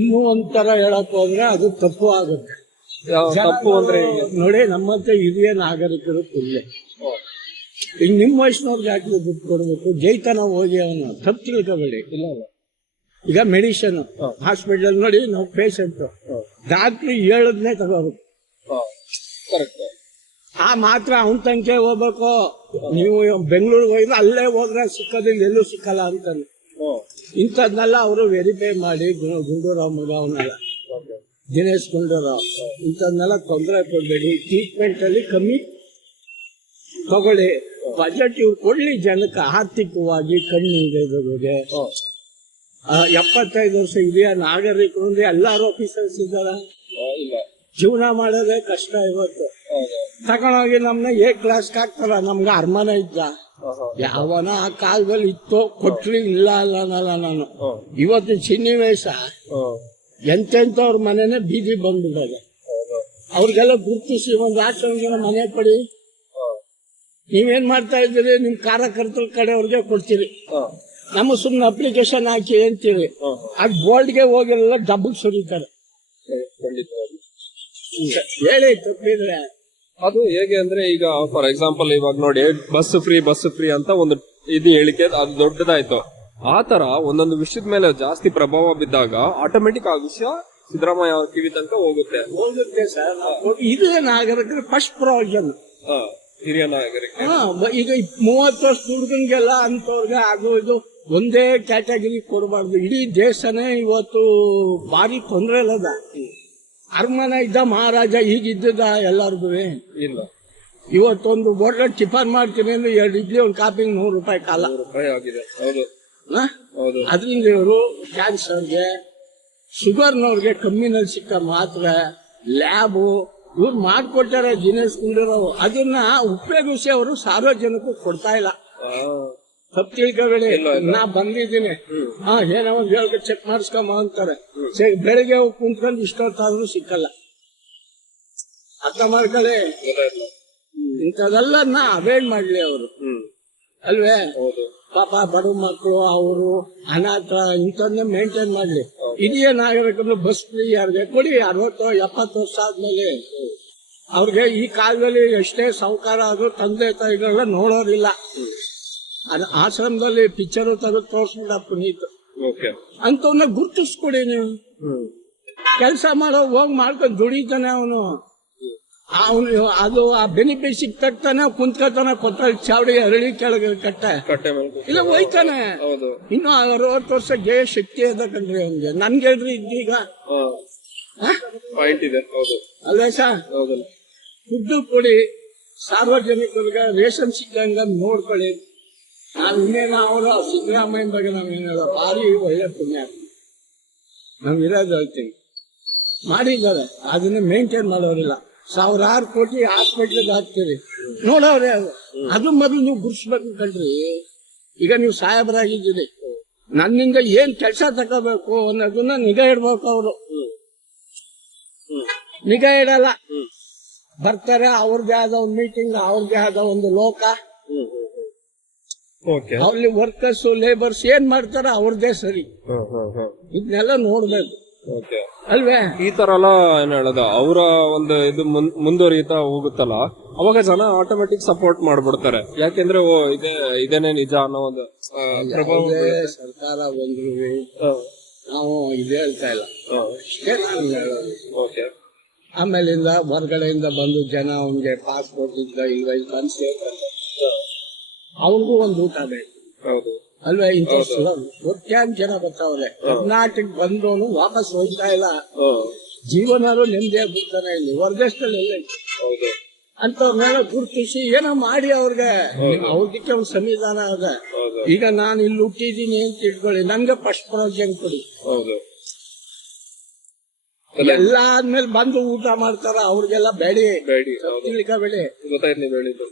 ಇನ್ನೂ ಒಂಥರ ಹೇಳಕ್ ಹೋದ್ರೆ ಅದು ತಪ್ಪು ಆಗುತ್ತೆ. ತಪ್ಪು ಅಂದ್ರೆ ನೋಡಿ, ನಮ್ಮಂತೆ ಹಿರಿಯ ನಾಗರಿಕರು ತುಲ್ಯ. ಈಗ ನಿಮ್ಮ ವಯಸ್ಸಿನವ್ರಿಗೆ ಯಾಕೆ ದುಡ್ಡು ಕೊಡ್ಬೇಕು? ಜೈತನ ಹೋಗಿ ಅವನು ತಪ್ಪು ತಿಳ್ಕೋಬೇಡಿ. ಇಲ್ಲ ಈಗ ಮೆಡಿಸಿನ್ ಹಾಸ್ಪಿಟಲ್ ನೋಡಿ, ನಾವು ಪೇಷಂಟ್ ಡಾಕ್ಟ್ರು ಹೇಳದ್ನೇ ತಗೋಬೇಕು. ಆ ಮಾತ್ರ ಅವನ ತಂಕೆ ಹೋಗ್ಬೇಕು. ನೀವು ಬೆಂಗಳೂರಿಗೆ ಹೋಗಿದ್ರೆ ಅಲ್ಲೇ ಹೋದ್ರೆ ಸಿಕ್ಕೋದಿಲ್ಲ, ಎಲ್ಲೂ ಸಿಕ್ಕಲ್ಲ ಅಂತಾನೆ. ಇಂಥದ್ನೆಲ್ಲ ಅವರು ವೆರಿಫೈ ಮಾಡಿ, ಗುಂಡೂರಾವ್ ಮಗ ಅವನಲ್ಲ, ದಿನೇಶ್ ಗುಂಡೂರಾವ್, ಇಂಥದ್ನೆಲ್ಲ ತೊಂದರೆ ಕೊಡ್ಬೇಡಿ. ಟ್ರೀಟ್ಮೆಂಟ್ ಅಲ್ಲಿ ಕಮ್ಮಿ ತಗೊಳ್ಳಿ. ಬಜೆಟ್ ಇವ್ರು ಕೊಡ್ಲಿ ಜನಕ್ಕೆ ಆರ್ಥಿಕವಾಗಿ. ಕಣ್ಣಿಗೆ 75 ವರ್ಷ ಹಿರಿಯ ನಾಗರಿಕರು ಅಂದ್ರೆ ಎಲ್ಲಾರು ಆಫೀಸರ್ಸ್ ಇದ್ದಾರ. ಜೀವನ ಮಾಡೋದೇ ಕಷ್ಟ. ಇವತ್ತು ತಗೊಂಡೋಗಿ ನಮ್ನ ಕ್ಲಾಸ್ ಹಾಕ್ತಾರ. ನಮ್ಗೆ ಅರಮನೆ ಇದ್ದ ಯಾವನ ಆ ಕಾಲದಲ್ಲಿ ಇತ್ತೋ ಕೊಟ್ರಿ, ಇಲ್ಲ ಅನ್ನಲ್ಲ ನಾನು. ಇವತ್ತು ಸನ್ನಿವೇಶ ಎಂತೆಂತವ್ರ ಮನೆನೇ ಬೀದಿ ಬಂದ್ಬಿಟ್ಟದೆ. ಅವ್ರಿಗೆಲ್ಲ ಗುರುತಿಸಿ ಒಂದು ಆಶ್ರಮಗಳ ಮನೆ ಕೊಡಿ. ನೀವೇನ್ ಮಾಡ್ತಾ ಇದ್ದೀರಿ? ನಿಮ್ ಕಾರ್ಯಕರ್ತರ ಕಡೆಯವ್ರಿಗೆ ಕೊಡ್ತೀರಿ. ನಮ್ಮ ಸುಮ್ನೆ ಅಪ್ಲಿಕೇಶನ್ ಹಾಕಿ ಅಂತೀವಿ, ಅದು ಬೋರ್ಡ್ಗೆ ಹೋಗಿರಲ್ಲ, ಡಬ್ಬಗ್ ಸುರಿತಾರೆ. ಹೇಳಿ ತಪ್ಪಿದ್ರೆ ಅದು ಹೇಗೆ ಅಂದ್ರೆ, ಈಗ ಫಾರ್ ಎಕ್ಸಾಂಪಲ್ ಇವಾಗ ನೋಡಿ, ಬಸ್ ಫ್ರೀ ಅಂತ ಒಂದು ಇದು ಹೇಳಿಕೆ ಅದು ದೊಡ್ಡದಾಯ್ತು. ಆ ತರ ಒಂದೊಂದು ವಿಷಯದ ಮೇಲೆ ಜಾಸ್ತಿ ಪ್ರಭಾವ ಬಿದ್ದಾಗ ಆಟೋಮೆಟಿಕ್ ಆ ವಿಷಯ ಸಿದ್ದರಾಮಯ್ಯ ಅವ್ರ ಕಿವಿ ತನಕ ಹೋಗುತ್ತೆ ಸರ್. ಇದು ನಾಗರಿಕರು ಫಸ್ಟ್ ಪ್ರಾವಿಷನ್, ಹಿರಿಯ ನಾಗರಿಕ. ಈಗ 30 ವರ್ಷ ಹುಡುಗನ್ಗೆಲ್ಲ ಅಂತವ್ರಿಗೆ ಅದು ಇದು ಒಂದೇ ಕ್ಯಾಟಗರಿ ಕೊಡಬಾರ್ದು. ಇಡೀ ದೇಶನೇ ಇವತ್ತು ಭಾರಿ ತೊಂದರೆ ಅಲ್ಲದ. ಅರಮನೆ ಇದ್ದ ಮಹಾರಾಜ ಈಗಿದ್ದ ಎಲ್ಲರಿಗೂ ಇಲ್ಲ. ಇವತ್ತೊಂದು ಹೋಟೆಲ್ ಟಿಫನ್ ಮಾಡ್ತೀನಿ ಅಂದ್ರೆ 2 ಇಡ್ಲಿ ಒಂದು ಕಾಪಿಗೆ 100 ರೂಪಾಯಿ ಕಾಲ ಆಗಿದೆ. ಅದರಿಂದ ಇವರು ಕ್ಯಾನ್ಸರ್ಗೆ, ಶುಗರ್ನವ್ರಿಗೆ ಕಮ್ಮಿನಲ್ಲಿ ಸಿಕ್ಕ ಮಾತ್ರೆ, ಲ್ಯಾಬು ಇವ್ರು ಮಾಡ್ಕೊಟ್ಟಾರೆ ದಿನೇಶ್ ಗುಂಡೂರಾವ್. ಅದನ್ನ ಉಪಯೋಗಿಸಿ ಅವರು ಸಾರ್ವಜನಿಕರು ಕೊಡ್ತಾ ಇಲ್ಲ. ತಪ್ಪು ತಿಳ್ಕೊಬೇಡಿ. ನಾ ಬಂದಿದ್ದೀನಿ, ಏನೋ ಒಂದು ಹೇಳಿ ಚೆಕ್ ಮಾಡಿಸ್ಕೊಂಬ ಅಂತಾರೆ. ಬೆಳಿಗ್ಗೆ ಹೋಗಿ ಕುಂತ್ಕೊಂಡು ಇಷ್ಟೊತ್ತಾದ್ರೂ ಸಿಕ್ಕಲ್ಲ. ಅರ್ಥ ಮಾಡ್ಕೊಳ್ಳಿ. ಇಂಥದೆಲ್ಲ ಅವಾಯ್ಡ್ ಮಾಡ್ಲಿ ಅವರು, ಅಲ್ವೇ? ಪಾಪ ಬಡ ಮಕ್ಕಳು, ಅವರು ಅನಾಥ, ಇಂಥದನ್ನೇ ಮೇಂಟೈನ್ ಮಾಡ್ಲಿ. ಹಿರಿಯ ನಾಗರಿಕರು ಬಸ್ ಫ್ರೀ ಯಾರಿಗೆ ಕೊಡಿ. 60-70 ವರ್ಷ ಆದ್ಮೇಲೆ ಅವ್ರಿಗೆ ಈ ಕಾಲದಲ್ಲಿ ಎಷ್ಟೇ ಸಾಹುಕಾರ ಆದ್ರೂ ತಂದೆ ತಾಯಿಗಳನ್ನ ನೋಡೋರಿಲ್ಲ. ಆಶ್ರಮದಲ್ಲಿ ಪಿಕ್ಚರ್ ತೆಗೆದು ತೋರ್ಸ್ಬಿಡ ಪುನೀತ್ ಅಂತವನ್ನ ಗುರ್ತಿಸ್ಕೊಡಿ. ನೀವು ಕೆಲಸ ಮಾಡೋ ಹೋಗಿ ಮಾಡ್ಕೊಂಡು ದುಡಿತಾನೆ ಅವನು. ಅದು ಆ ಬೆನಿಫಿಟ್ ಸಿಕ್ತಾನೆ ಕುಂತ್ಕೊತಾನೆ. ಕೊತ್ತ ಚಾವಡಿ ಅರಳಿ ಕೆಳಗೆ ಕಟ್ಟೆ ಇಲ್ಲ ಹೋಯ್ತಾನೆ. ಇನ್ನು 60 ವರ್ಷ ಗೇಯ ಶಕ್ತಿ ಅದ ಕಣ್ರಿ ಅವನ್ಗೆ. ನನ್ಗೆ ಹೇಳ್ರಿ ಇದ್ದೀಗ ಅಲ್ವೇ ಸರ್? ದುಡ್ಡು ಕೊಡಿ, ಸಾರ್ವಜನಿಕರಿಗೆ ರೇಷನ್ ಸಿಕ್ಕಂಗ ನೋಡ್ಕೊಳ್ಳಿ. ಇನ್ನೇನು ಅವರು ಸಿದ್ದರಾಮಯ್ಯ ಬಗ್ಗೆ ನಾವೇನಲ್ಲ, ಭಾರಿ ಒಳ್ಳೆ ಪುಣ್ಯ ನಾವ್ ಇರೋದು ಹೇಳ್ತೀನಿ. ಮಾಡಿದ್ದಾರೆ, ಅದನ್ನ ಮೇಂಟೈನ್ ಮಾಡೋರಿಲ್ಲ. 1000 ಕೋಟಿ ಹಾಸ್ಪಿಟ್ಲಿಗೆ ಹಾಕ್ತೀರಿ, ನೋಡವ್ರೆ. ಅದು ಮೊದಲು ನೀವು ಗುರ್ಸ್ಬೇಕು ಕಣ್ರಿ. ಈಗ ನೀವು ಸಾಹೇಬರಾಗಿದ್ದೀರಿ, ನನ್ನಿಂದ ಏನ್ ಕೆಲಸ ತಗೋಬೇಕು ಅನ್ನೋದನ್ನ ನಿಗಾ ಇಡ್ಬೇಕು. ಅವರು ನಿಗಾ ಇಡಲ್ಲ. ಬರ್ತಾರೆ, ಅವ್ರದೇ ಆದ ಒಂದು ಮೀಟಿಂಗ್, ಅವ್ರದೇ ಆದ ಒಂದು ಲೋಕ. ಅಲ್ಲಿ ವರ್ಕರ್ಸ್ ಲೇಬರ್ಸ್ ಏನ್ ಮಾಡ್ತಾರ ಅವ್ರದೇ ಸರಿ. ಇದನ್ನೆಲ್ಲ ನೋಡ್ಬೇಕು, ಅಲ್ವೇ? ಈ ತರ ಎಲ್ಲ ಏನ್ ಹೇಳೋದು, ಅವರ ಒಂದು ಇದು ಮುಂದುವರಿಯುತ್ತಾ ಹೋಗುತ್ತಲ್ಲ, ಅವಾಗ ಜನ ಆಟೋಮೆಟಿಕ್ ಸಪೋರ್ಟ್ ಮಾಡ್ಬಿಡ್ತಾರೆ. ಯಾಕೆಂದ್ರೆ ಇದೇನೇ ನಿಜ ಅನ್ನೋ ಒಂದು ಪ್ರಭಾವ. ಸರ್ಕಾರ ಬಂದ್ರು ನಾವು ಇದೇ ಹೇಳ್ತಾ ಇಲ್ಲ, ಅಷ್ಟೇ ನಾನು ಹೇಳೋದು. ಆಮೇಲಿಂದ ಹೊರಗಡೆಯಿಂದ ಬಂದು ಜನ ಅವನ್ಗೆ ಪಾಸ್ಪೋರ್ಟ್ ಇದ್ದ ಇಲ್ವ ಅವ್ರಿಗೂ ಒಂದು ಊಟ ಬೇಕು, ಅಲ್ವೇ? ಇಂಥ ಕೋಟ್ಯಾಂತರ ಜನ ಬರ್ತಾವ್ರೆ. ಕರ್ನಾಟಕ ಬಂದವನು ವಾಪಸ್ ಹೋಗ್ತಾ ಇಲ್ಲ. ಜೀವನರು ನೆಮ್ಮದಿ ಆಗ್ಬಿಡ್ತಾನೆ. ಇಲ್ಲಿ ಹೊರದೇಶದಲ್ಲಿ ಎಲ್ಲ ಅಂತವ್ರನ್ನೆಲ್ಲ ಗುರುತಿಸಿ ಏನೋ ಮಾಡಿ ಅವ್ರಿಗೆ ಅವ್ರದಕ್ಕೆ ಒಂದು ಸಂವಿಧಾನ ಅದ. ಈಗ ನಾನು ಇಲ್ಲಿ ಹುಟ್ಟಿದೀನಿ ಅಂತ ಇಟ್ಕೊಳ್ಳಿ, ನಂಗೆ ಫಸ್ಟ್ ಪ್ರಾವಿಷನ್ ಕೊಡಿ. ಎಲ್ಲ ಆದ್ಮೇಲೆ ಬಂದು ಊಟ ಮಾಡ್ತಾರ, ಅವ್ರಿಗೆಲ್ಲ ಬೇಡಿ ತಿಳ್ಕೊಬೇಡಿ. ಗೊತ್ತಾಯ್ತು ನೀವು ಹೇಳಿದ್ದು.